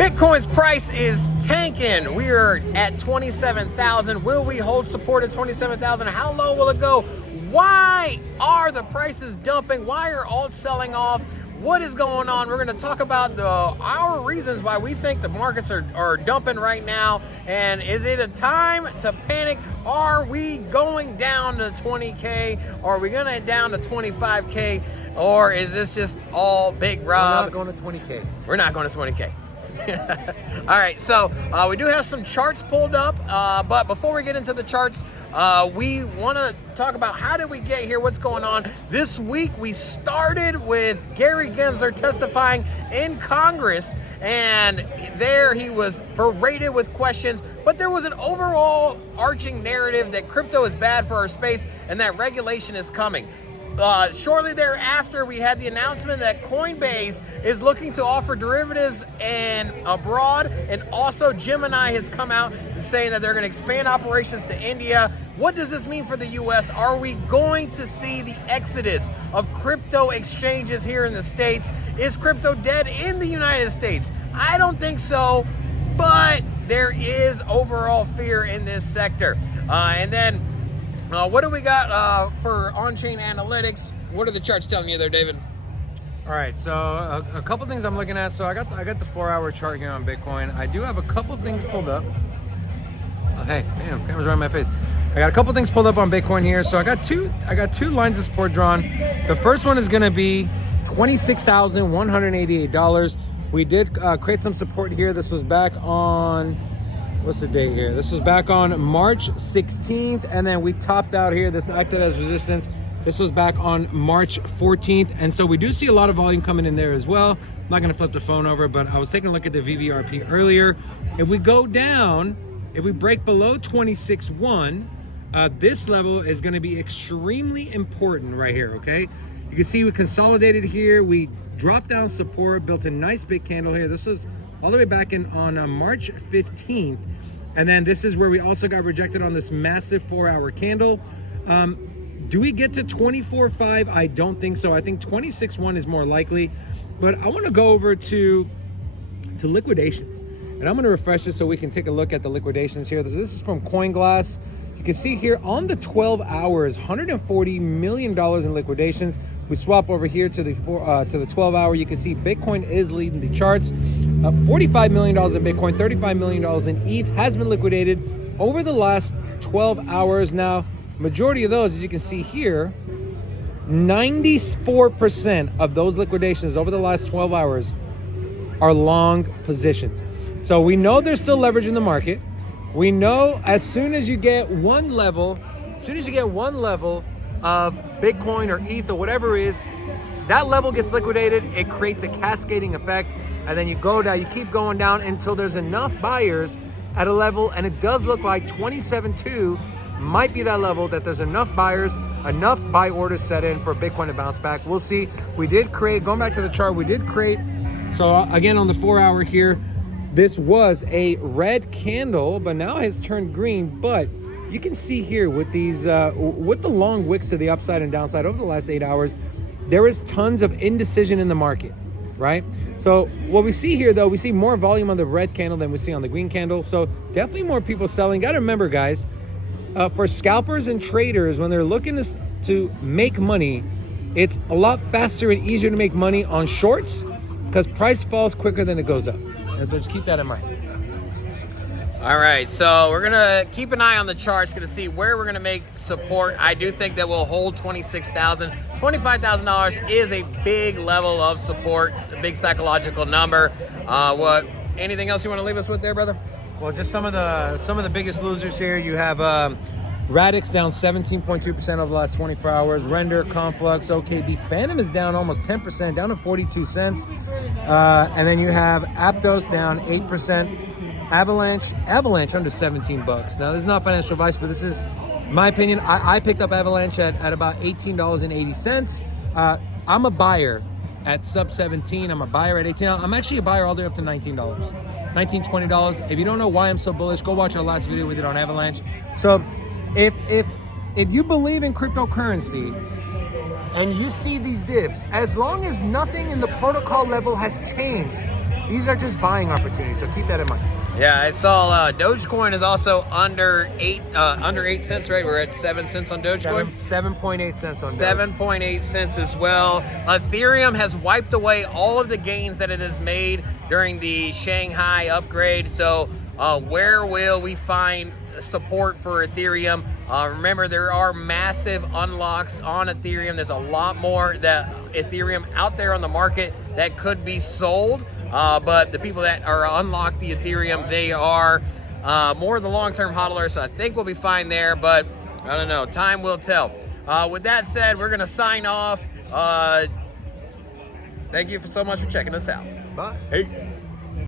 Bitcoin's price is tanking. We are at 27,000. Will we hold support at 27,000? How low will it go? Why are the prices dumping? Why are alts selling off? What is going on? We're going to talk about our reasons why we think the markets are dumping right now. And is it a time to panic? Are we going down to 20K? Are we going to down to 25K? Or is this just all Big Rob? We're not going to 20K. We're not going to 20K. All right, so we do have some charts pulled up, but before we get into the charts, we want to talk about how did we get here, what's going on. This week we started with Gary Gensler testifying in Congress, and there he was berated with questions, but there was an overall arching narrative that crypto is bad for our space and that regulation is coming. Shortly thereafter, we had the announcement that Coinbase is looking to offer derivatives abroad, and also Gemini has come out saying that they're going to expand operations to India. What does this mean for the U.S.? Are we going to see the exodus of crypto exchanges here in the States? Is crypto dead in the United States? I don't think so, but there is overall fear in this sector. And then what do we got for on-chain analytics? What are the charts telling you there, David? All right, so a couple things I'm looking at. So I got the 4-hour chart here on Bitcoin. I do have a couple things pulled up. Oh, hey, damn, camera's right in my face. I got a couple things pulled up on Bitcoin here. So I got two lines of support drawn. The first one is going to be $26,188. We did create some support here. This was back on, what's the date here? This was back on March 16th, and then we topped out here. This acted as resistance. This was back on March 14th, and so we do see a lot of volume coming in there as well. I'm not going to flip the phone over, but I was taking a look at the VVRP earlier. If we go down, if we break below 26.1, this level is going to be extremely important right here, okay? You can see we consolidated here. We dropped down support, built a nice big candle here. This was all the way back on March 15th. And then this is where we also got rejected on this massive 4-hour candle. Do we get to 24.5? I don't think so. I think 26.1 is more likely. But I want to go over to liquidations. And I'm going to refresh this so we can take a look at the liquidations here. This is from CoinGlass. You can see here on the 12 hours, $140 million in liquidations. We swap over here to the 12 hour. You can see Bitcoin is leading the charts. $45 million in Bitcoin, $35 million in ETH has been liquidated over the last 12 hours. Now, majority of those, as you can see here, 94% of those liquidations over the last 12 hours are long positions. So we know there's still leverage in the market. We know as soon as you get one level, of Bitcoin or ETH or whatever it is, that level gets liquidated, it creates a cascading effect, and then you go down, you keep going down until there's enough buyers at a level, and it does look like 27.2 might be that level, that there's enough buyers, enough buy orders set in for Bitcoin to bounce back. We'll see. We did create, going back to the chart, we did create, so again on the 4-hour here, this was a red candle, but now it's turned green. But you can see here with these, with the long wicks to the upside and downside over the last 8 hours, there is tons of indecision in the market, right? So what we see here, though, we see more volume on the red candle than we see on the green candle. So definitely more people selling. Got to remember, guys, for scalpers and traders, when they're looking to make money, it's a lot faster and easier to make money on shorts because price falls quicker than it goes up. And so just keep that in mind. All right, so we're going to keep an eye on the charts, going to see where we're going to make support. I do think that we'll hold $26,000. $25,000 is a big level of support, a big psychological number. Anything else you want to leave us with there, brother? Well, just some of the biggest losers here. You have Radix down 17.2% over the last 24 hours. Render, Conflux, OKB. Phantom is down almost 10%, down to 42 cents. And then you have Aptos down 8%. Avalanche under 17 bucks. Now, this is not financial advice, but this is my opinion. I picked up Avalanche at about $18.80. I'm a buyer at sub 17. I'm a buyer at 18. I'm actually a buyer all the way up to $19, $20. If you don't know why I'm so bullish, go watch our last video we did on Avalanche. So if you believe in cryptocurrency and you see these dips, as long as nothing in the protocol level has changed these are just buying opportunities. So keep that in mind. Yeah, I saw Dogecoin is also under 8 cents, right? We're at 7 cents on Dogecoin. 7.8 cents on Doge. 7.8 cents as well. Ethereum has wiped away all of the gains that it has made during the Shanghai upgrade. So where will we find support for Ethereum? Remember, there are massive unlocks on Ethereum. There's a lot more that Ethereum out there on the market that could be sold. But the people that are unlocked the Ethereum, they are more the long-term hodlers. So I think we'll be fine there, but I don't know. Time will tell. With that said, we're going to sign off. Thank you so much for checking us out. Bye. Peace.